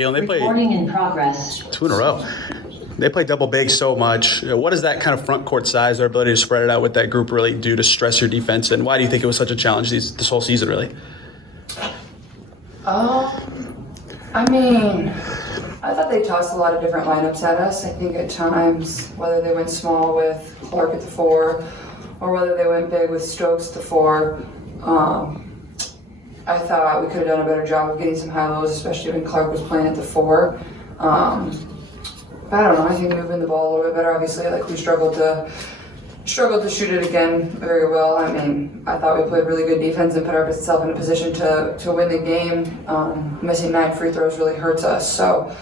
Caitlin, they play Recording in progress. 2 in a row. They play double big so much. What does that kind of front court size, their ability to spread it out with that group really do to stress your defense? And why do you think it was such a challenge this whole season, really? I mean, I thought they tossed a lot of different lineups at us. I think at times, whether they went small with Clark at the 4 or whether they went big with Stokes at the 4, I thought we could have done a better job of getting some high lows, especially when Clark was playing at the 4. But I don't know, I think moving the ball a little bit better. Obviously, like we struggled to shoot it again very well. I mean, I thought we played really good defense and put ourselves in a position to win the game. Missing 9 free throws really hurts us. So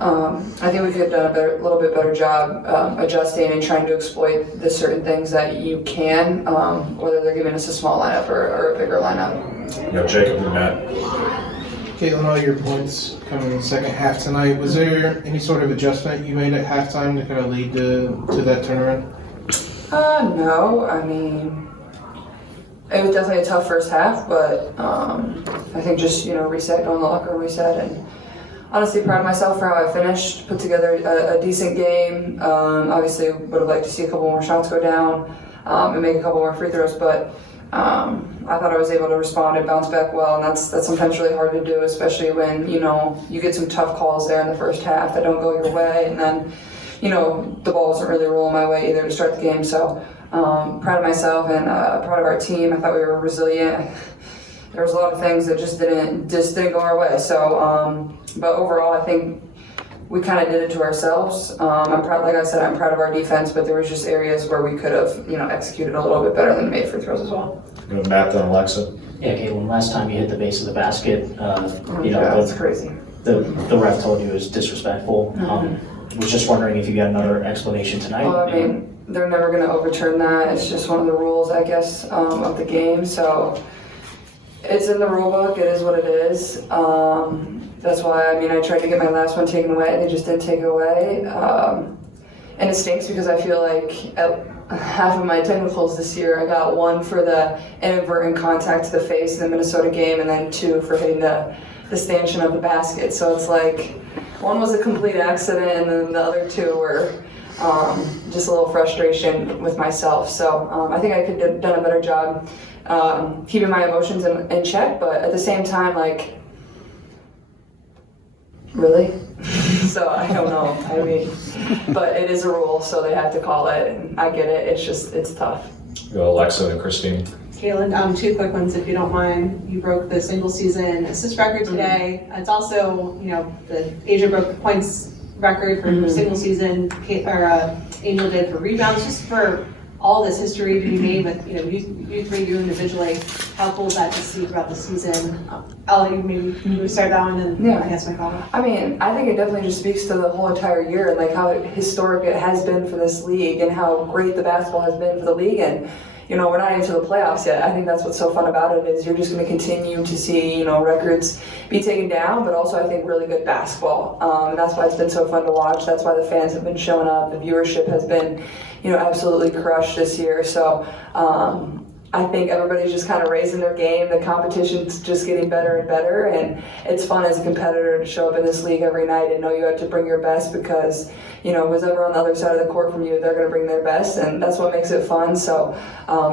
I think we could have done a little bit better job adjusting and trying to exploit the certain things that you can, whether they're giving us a small lineup or a bigger lineup. Yeah, Jacob and Matt. Caitlin, all your points coming in the second half tonight. Was there any sort of adjustment you made at halftime to kind of lead to that turnaround? No. I mean, it was definitely a tough first half, but I think just, reset, go in the locker room, reset, and honestly proud of myself for how I finished, put together a decent game. Obviously would have liked to see a couple more shots go down and make a couple more free throws, but I thought I was able to respond and bounce back well, and that's sometimes really hard to do, especially when, you get some tough calls there in the first half that don't go your way, and then, the ball wasn't really rolling my way either to start the game. So proud of myself and proud of our team. I thought we were resilient. There was a lot of things that just didn't go our way. So, but overall, I think we kind of did it to ourselves. I'm proud, like I said, I'm proud of our defense, but there was just areas where we could have, executed a little bit better than made free throws as well. Go to Matt, then Alexa. Yeah, Caitlin, last time you hit the base of the basket, That's crazy. The ref told you it was disrespectful. Was just wondering if you got another explanation tonight. Well, I mean, they're never going to overturn that. It's just one of the rules, I guess, of the game. So it's in the rule book. It is what it is. That's why, I tried to get my last one taken away. They just didn't take it away. And it stinks because I feel like at half of my technicals this year, I got 1 for the inadvertent contact to the face in the Minnesota game, and then 2 for hitting the stanchion of the basket. So it's like, 1 was a complete accident, and then the other 2 were just a little frustration with myself. So I think I could have done a better job keeping my emotions in check, but at the same time, like, really? So I don't know. But it is a rule, so they have to call it, and I get it. It's tough. Go Alexa and Christine. Caitlin, 2 quick ones if you don't mind. You broke the single season assist record today. It's also, Asia broke the points record for single season, Angel did for rebounds. Just for all this history to be made with, you 3 do individually. How cool is that to see throughout the season? I'll let you maybe start that one, and I guess my follow-up. I think it definitely just speaks to the whole entire year and like how historic it has been for this league and how great the basketball has been for the league. And we're not into the playoffs yet. I think that's what's so fun about it is you're just going to continue to see, records be taken down, but also I think really good basketball. And that's why it's been so fun to watch. That's why the fans have been showing up. The viewership has been, absolutely crushed this year. So I think everybody's just kind of raising their game. The competition's just getting better and better, and it's fun as a competitor to show up in this league every night and know you have to bring your best because, who's ever on the other side of the court from you, they're going to bring their best, and that's what makes it fun. So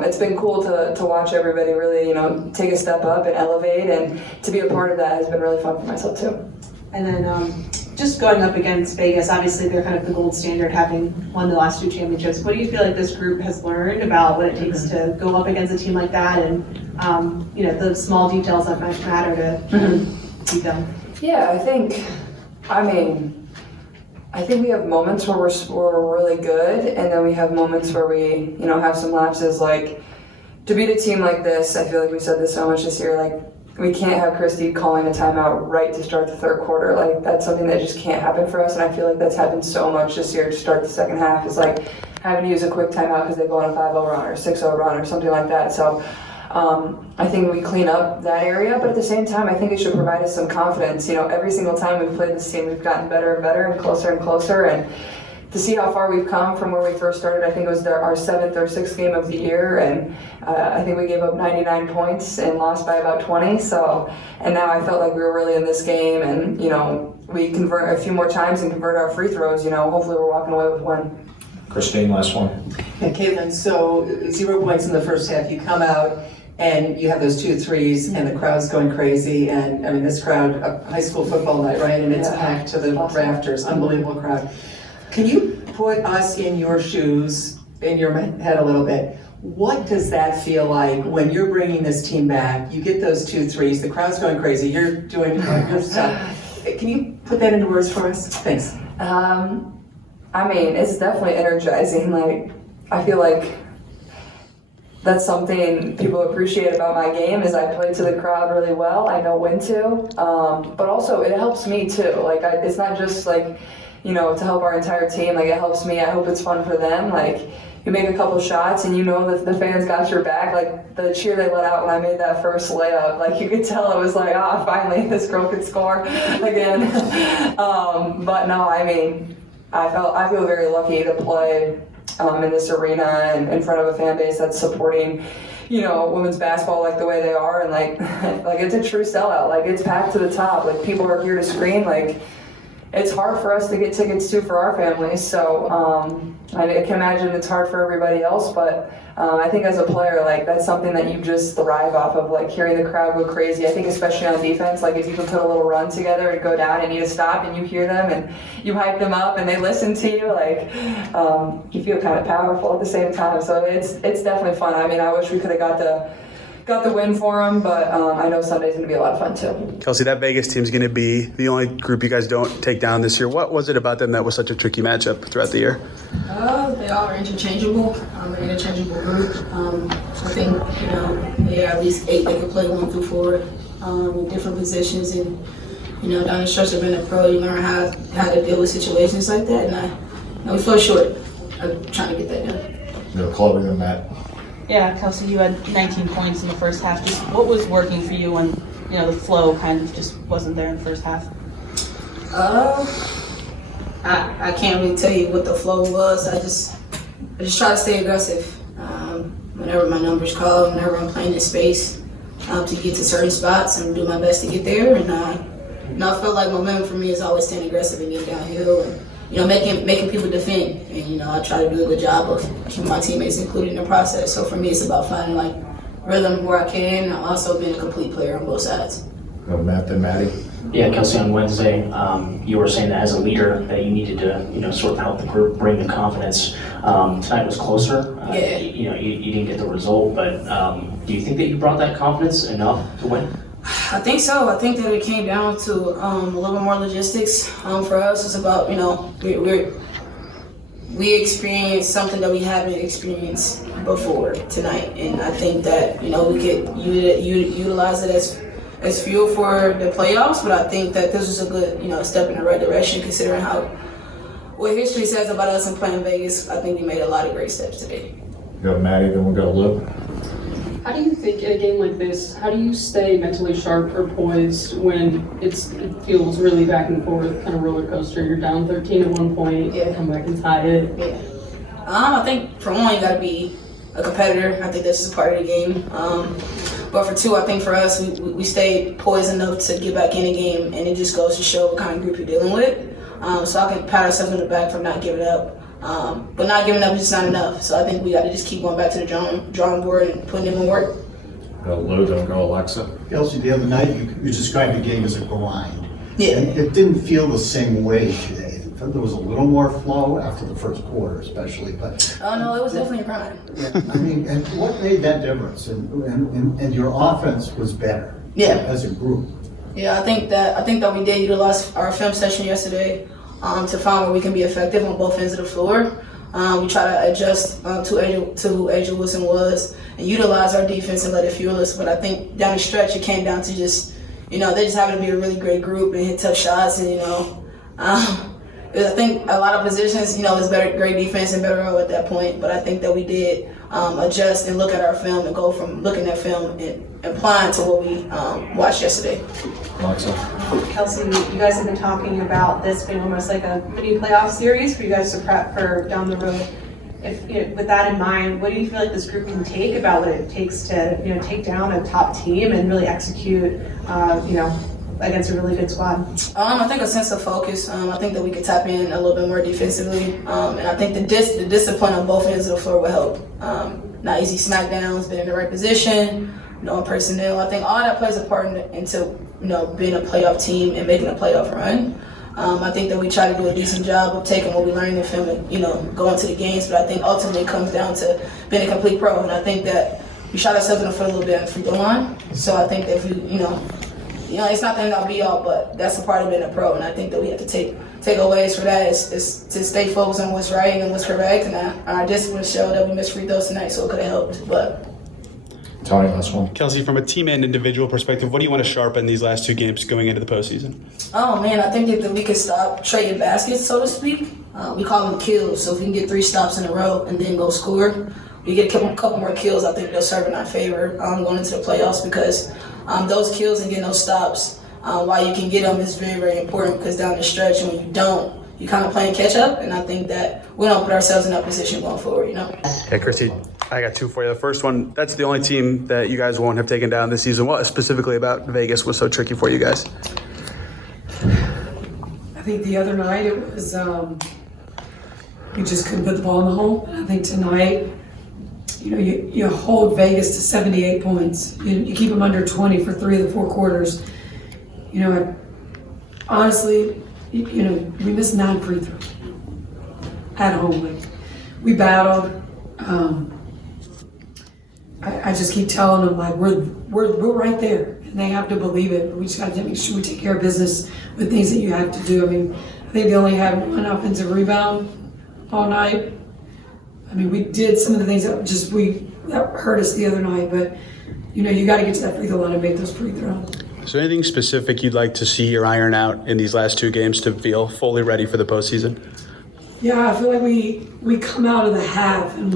it's been cool to watch everybody really, take a step up and elevate, and to be a part of that has been really fun for myself too. And then just going up against Vegas, obviously they're kind of the gold standard, having won the last 2 championships. What do you feel like this group has learned about what it takes to go up against a team like that, and the small details that might matter to beat them? Yeah, I think we have moments where we're really good, and then we have moments where we have some lapses. Like, to beat a team like this, I feel like we said this so much this year, like, we can't have Christie calling a timeout right to start the 3rd quarter. Like, that's something that just can't happen for us, and I feel like that's happened so much this year to start the second half. Is like having to use a quick timeout because they go on a 5-0 run or 6-0 run or something like that. So I think we clean up that area, but at the same time, I think it should provide us some confidence. Every single time we've played this team, we've gotten better and better and closer, and to see how far we've come from where we first started. I think it was our 7th or 6th game of the year, and I think we gave up 99 points and lost by about 20. So, and now I felt like we were really in this game, and we convert a few more times and convert our free throws, hopefully we're walking away with a win. Christine, last one. And Caitlin, so 0 points in the first half, you come out and you have those 2 threes and the crowd's going crazy, and I mean this crowd, high school football night, right, and it's packed to the rafters, unbelievable crowd. Can you put us in your shoes, in your head a little bit? What does that feel like when you're bringing this team back? You get those 2 threes, the crowd's going crazy, you're doing your stuff. Can you put that into words for us? Thanks. I mean, it's definitely energizing. Like, I feel like that's something people appreciate about my game is I play to the crowd really well. I know when to, but also it helps me too. Like, it's not just like, to help our entire team. Like, it helps me. I hope it's fun for them. Like, you make a couple shots and that the fans got your back. Like, the cheer they let out when I made that first layup, like, you could tell it was like, finally this girl could score again. But no, I mean, I feel very lucky to play in this arena and in front of a fan base that's supporting, women's basketball like the way they are, and like it's a true sellout. Like, it's packed to the top. Like, people are here to scream. Like, it's hard for us to get tickets too for our families. So I can imagine it's hard for everybody else, but I think as a player, like, that's something that you just thrive off of, like, hearing the crowd go crazy. I think especially on defense, like, if you can put a little run together and go down and need to stop and you hear them and you hype them up and they listen to you, like, you feel kind of powerful at the same time. So it's definitely fun. I mean, I wish we could have got the win for them, but I know Sunday's going to be a lot of fun too. Kelsey, that Vegas team's going to be the only group you guys don't take down this year. What was it about them that was such a tricky matchup throughout the year? They all are interchangeable. An interchangeable group. I think they are at least 8 that can play 1 through 4 in different positions, and down the stretch of being a pro, you learn how to deal with situations like that. And we fell short of trying to get that done. No, Chloe and Matt. Yeah, Kelsey, you had 19 points in the first half. Just what was working for you when the flow kind of just wasn't there in the first half? I can't really tell you what the flow was. I just try to stay aggressive. Whenever my numbers call, whenever I'm playing in space, to get to certain spots and do my best to get there. And I feel like momentum for me is always staying aggressive and getting downhill and making people defend. And I try to do a good job of keeping my teammates included in the process. So for me, it's about finding like rhythm where I can. I'm also being a complete player on both sides. No, Matt and Maddie. Yeah, Kelsey, on Wednesday, you were saying that as a leader that you needed to, sort of help the group bring the confidence. Tonight was closer. Yeah. You didn't get the result, but do you think that you brought that confidence enough to win? I think so. I think that it came down to a little bit more logistics. For us, it's about we experienced something that we haven't experienced before tonight, and I think that we could utilize it as fuel for the playoffs. But I think that this was a good step in the right direction, considering what history says about us in playing Vegas. I think we made a lot of great steps today. Go Maddie, then we'll go Luke. How do you think in a game like this, how do you stay mentally sharp or poised when it feels really back and forth, kind of roller coaster? You're down 13 at one point, come back and tie it. Yeah. I think for one, you got to be a competitor. I think this is part of the game. But for two, I think for us, we stayed poised enough to get back in the game, and it just goes to show what kind of group you're dealing with. So I can pat ourselves in the back for not giving up. But not giving up is just not enough. So I think we got to just keep going back to the drawing board and putting in work. Go Lou, then go Alexa. Kelsey, the other night you described the game as a grind. Yeah. And it didn't feel the same way today. There was a little more flow after the first quarter, especially. But oh no, it was definitely a grind. Yeah, I mean, and what made that difference? And your offense was better. Yeah. As a group. Yeah, I think that we did utilize our film session yesterday to find where we can be effective on both ends of the floor. We try to adjust to who Asia Wilson was and utilize our defense and let it fuel us. But I think down the stretch, it came down to just, they just happened to be a really great group and hit tough shots. And, I think a lot of positions, it's better, great defense and better row at that point. But I think that we did adjust and look at our film and go from looking at film and applying to what we watched yesterday. Alexa. Kelsey, you guys have been talking about this being almost like a mini playoff series for you guys to prep for down the road. With that in mind, what do you feel like this group can take about what it takes to take down a top team and really execute against a really good squad? I think a sense of focus. I think that we could tap in a little bit more defensively, and I think the discipline on both ends of the floor will help. Not easy smackdowns, being in the right position, knowing personnel. I think all that plays a part into being a playoff team and making a playoff run. I think that we try to do a decent job of taking what we learned in film and going to the games, but I think ultimately it comes down to being a complete pro, and I think that we shot ourselves in the foot a little bit on the free throw line. So I think that if it's not the end all be all, but that's a part of being a pro, and I think that we have to take aways for that is to stay focused on what's right and what's correct, and our discipline showed that we missed free throws tonight, so it could have helped, but. Tony, last one. Kelsey, from a team and individual perspective, what do you want to sharpen these last two games going into the postseason? Oh man, I think that we could stop trading baskets, so to speak. We call them kills, so if we can get 3 stops in a row and then go score, we get a couple more kills, I think they'll serve in our favor going into the playoffs, because those kills and getting those stops, while you can get them, is very, very important, because down the stretch, when you don't, you kind of playing catch up, and I think that we don't put ourselves in that position going forward, Okay, Christie, I got 2 for you. The first one, that's the only team that you guys won't have taken down this season. What specifically about Vegas was so tricky for you guys? I think the other night it was, you just couldn't put the ball in the hole. And I think tonight, you hold Vegas to 78 points. You keep them under 20 for 3 of the 4 quarters. Honestly, we missed 9 free throws at home. We battled. I just keep telling them we're right there, and they have to believe it. We just got to make sure we take care of business with things that you have to do. I think they only had 1 offensive rebound all night. We did some of the things that hurt us the other night, but you got to get to that free throw line and make those free throws. Is there anything specific you'd like to see or iron out in these last 2 games to feel fully ready for the postseason? Yeah, I feel like we come out of the half and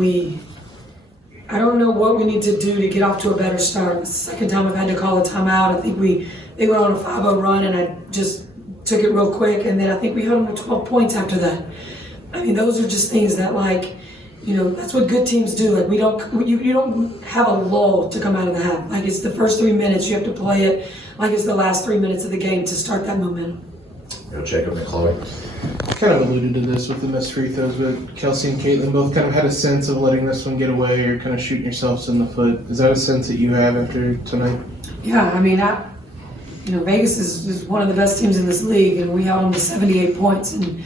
I don't know what we need to do to get off to a better start. It's the second time I've had to call a timeout. I think they went on a 5-0 run and I just took it real quick, and then I think we held them to 12 points after that. Those are just things that that's what good teams do. You don't have a lull to come out of the half. It's the first 3 minutes, you have to play it like it's the last 3 minutes of the game to start that momentum. Jacob and Chloe. Kind of alluded to this with the missed free throws, but Kelsey and Caitlin both kind of had a sense of letting this one get away or kind of shooting yourselves in the foot. Is that a sense that you have after tonight? Yeah, Vegas is one of the best teams in this league, and we held them to 78 points. And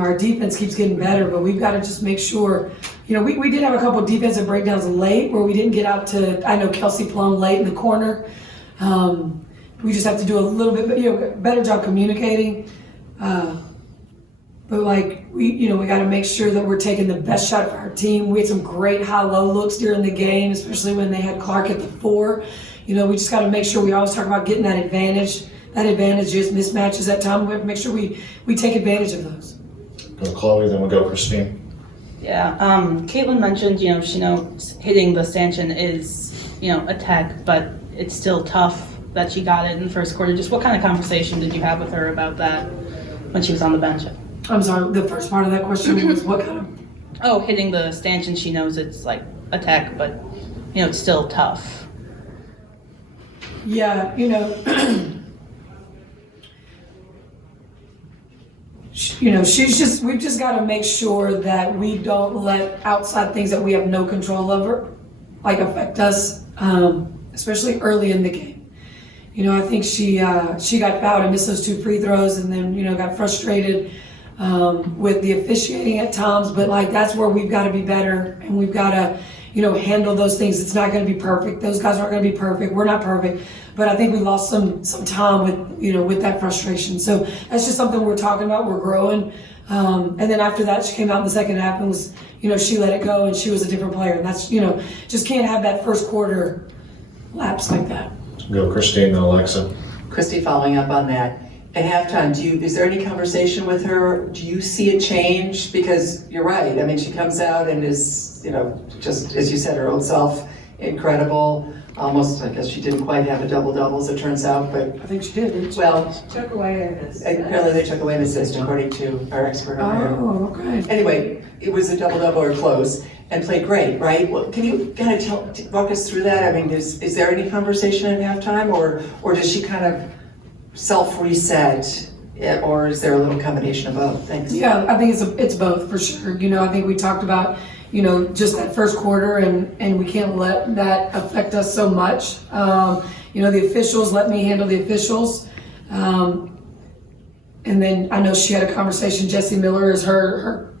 our defense keeps getting better, but we've got to just make sure. We did have a couple of defensive breakdowns late where we didn't get out to. I know Kelsey Plum late in the corner. We just have to do a little bit, better job communicating. But we got to make sure that we're taking the best shot for our team. We had some great high-low looks during the game, especially when they had Clark at the 4. We just got to make sure we always talk about getting that advantage. That advantage is mismatches at times. We have to make sure we take advantage of those. Go Chloe, then we'll go Christine. Yeah, Caitlin mentioned, she knows hitting the stanchion is, a tech, but it's still tough that she got it in the first quarter. Just what kind of conversation did you have with her about that when she was on the bench? I'm sorry, the first part of that question was what kind of? Oh, hitting the stanchion, she knows it's like a tech, but, it's still tough. Yeah, we've just got to make sure that we don't let outside things that we have no control over, affect us, especially early in the game. I think she got fouled and missed those 2 free throws, and then, got frustrated with the officiating at times, but that's where we've got to be better, and we've got to, handle those things. It's not going to be perfect. Those guys aren't going to be perfect. We're not perfect, but I think we lost some time with that frustration. So that's just something we're talking about. We're growing. And then after that, she came out in the second half and was, she let it go and she was a different player. And that's, just can't have that first quarter lapse like that. Go Christine and Alexa. Christie, following up on that, at halftime, is there any conversation with her? Do you see a change? Because you're right. She comes out and is, just as you said, her own self, incredible. Almost, I guess she didn't quite have a double-double, as it turns out, but I think she did. Well, Took away an assist. Apparently they took away an assist, according to our expert. Oh, okay. Anyway, it was a double-double or close, and played great, right? Well, can you kind of walk us through that? Is there any conversation at halftime, or does she kind of self-reset, or is there a little combination of both? Thanks. Yeah, I think it's both for sure. I think we talked about, just that first quarter, and we can't let that affect us so much. The officials, let me handle the officials. And then I know she had a conversation, Jessie Miller is her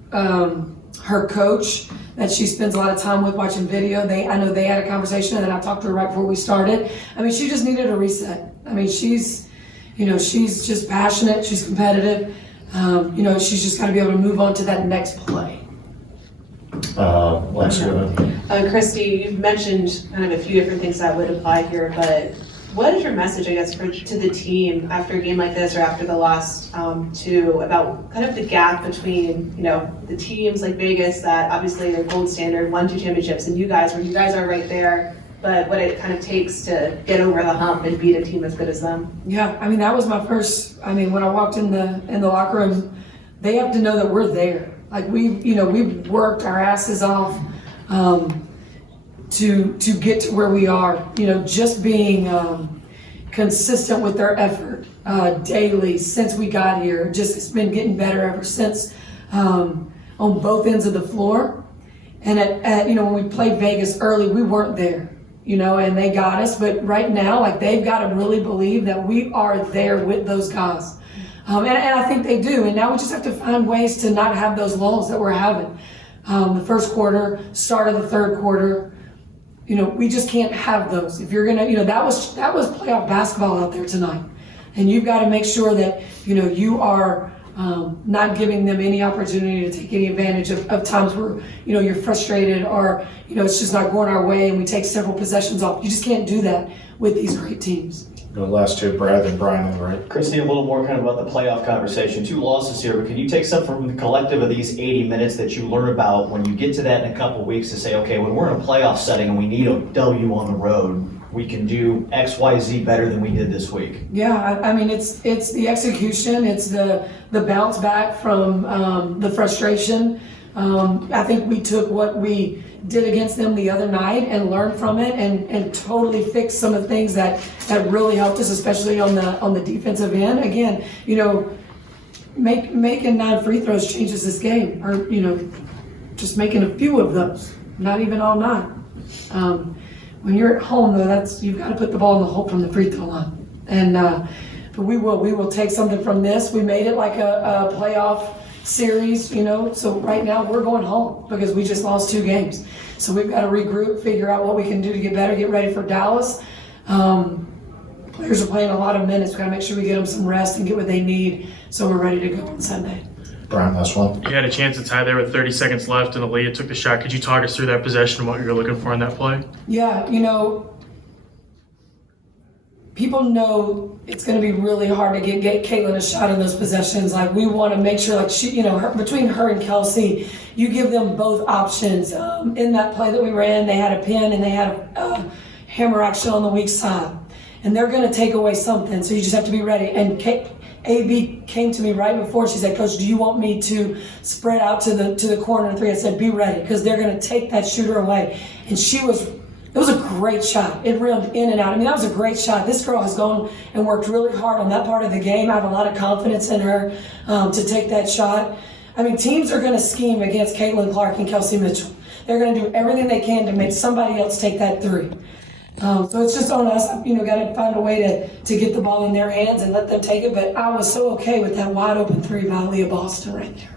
coach that she spends a lot of time with watching video. I know they had a conversation, and then I talked to her right before we started. She just needed a reset. she's just passionate, she's competitive. She's just got to be able to move on to that next play. Alexa, go ahead. Christie, you've mentioned kind of a few different things that would apply here, but what is your message, I guess, to the team after a game like this or after the last two about kind of the gap between, the teams like Vegas that obviously are gold standard, won 2 championships, and you guys, where you guys are right there, but what it kind of takes to get over the hump and beat a team as good as them? Yeah, that was my first, when I walked in the locker room, they have to know that we're there. Like we've worked our asses off to get to where we are. Just being consistent with their effort daily since we got here. Just it's been getting better ever since on both ends of the floor. And at when we played Vegas early, we weren't there. And they got us. But right now, they've got to really believe that we are there with those guys. And I think they do. And now we just have to find ways to not have those lulls that we're having. The first quarter, start of the third quarter, we just can't have those. If you're gonna, that was playoff basketball out there tonight. And you've got to make sure that, you are not giving them any opportunity to take any advantage of times where, you're frustrated or, it's just not going our way and we take several possessions off. You just can't do that with these great teams. The last two, Brad and Brian on the right. Christie, a little more kind of about the playoff conversation. 2 losses here, but can you take something from the collective of these 80 minutes that you learn about when you get to that in a couple of weeks to say, okay, when we're in a playoff setting and we need a W on the road, we can do X, Y, Z better than we did this week? Yeah, it's the execution, it's the bounce back from the frustration. I think we took what we did against them the other night and learned from it and totally fixed some of the things that really helped us, especially on the defensive end. Again, making 9 free throws changes this game, or just making a few of those, not even all 9. When you're at home though, you've got to put the ball in the hole from the free throw line. And but we will take something from this. We made it like a playoff series, so right now we're going home because we just lost 2 games. So we've got to regroup, figure out what we can do to get better, get ready for Dallas. Players are playing a lot of minutes. We've got to make sure we get them some rest and get what they need so we're ready to go on Sunday. Brian, last one. You had a chance to tie there with 30 seconds left and Aaliyah took the shot. Could you talk us through that possession and what you were looking for in that play? Yeah, people know it's going to be really hard to get Caitlin a shot in those possessions. We want to make sure, she, between her and Kelsey, you give them both options. In that play that we ran, they had a pin and they had a hammer action on the weak side. And they're going to take away something, so you just have to be ready. And AB came to me right before. She said, "Coach, do you want me to spread out to the corner 3?" I said, "Be ready, because they're going to take that shooter away." And it was a great shot. It rimmed in and out. That was a great shot. This girl has gone and worked really hard on that part of the game. I have a lot of confidence in her to take that shot. Teams are going to scheme against Caitlin Clark and Kelsey Mitchell. They're going to do everything they can to make somebody else take that 3. So it's just on us, got to find a way to get the ball in their hands and let them take it. But I was so okay with that wide open 3 by Leah Boston right there.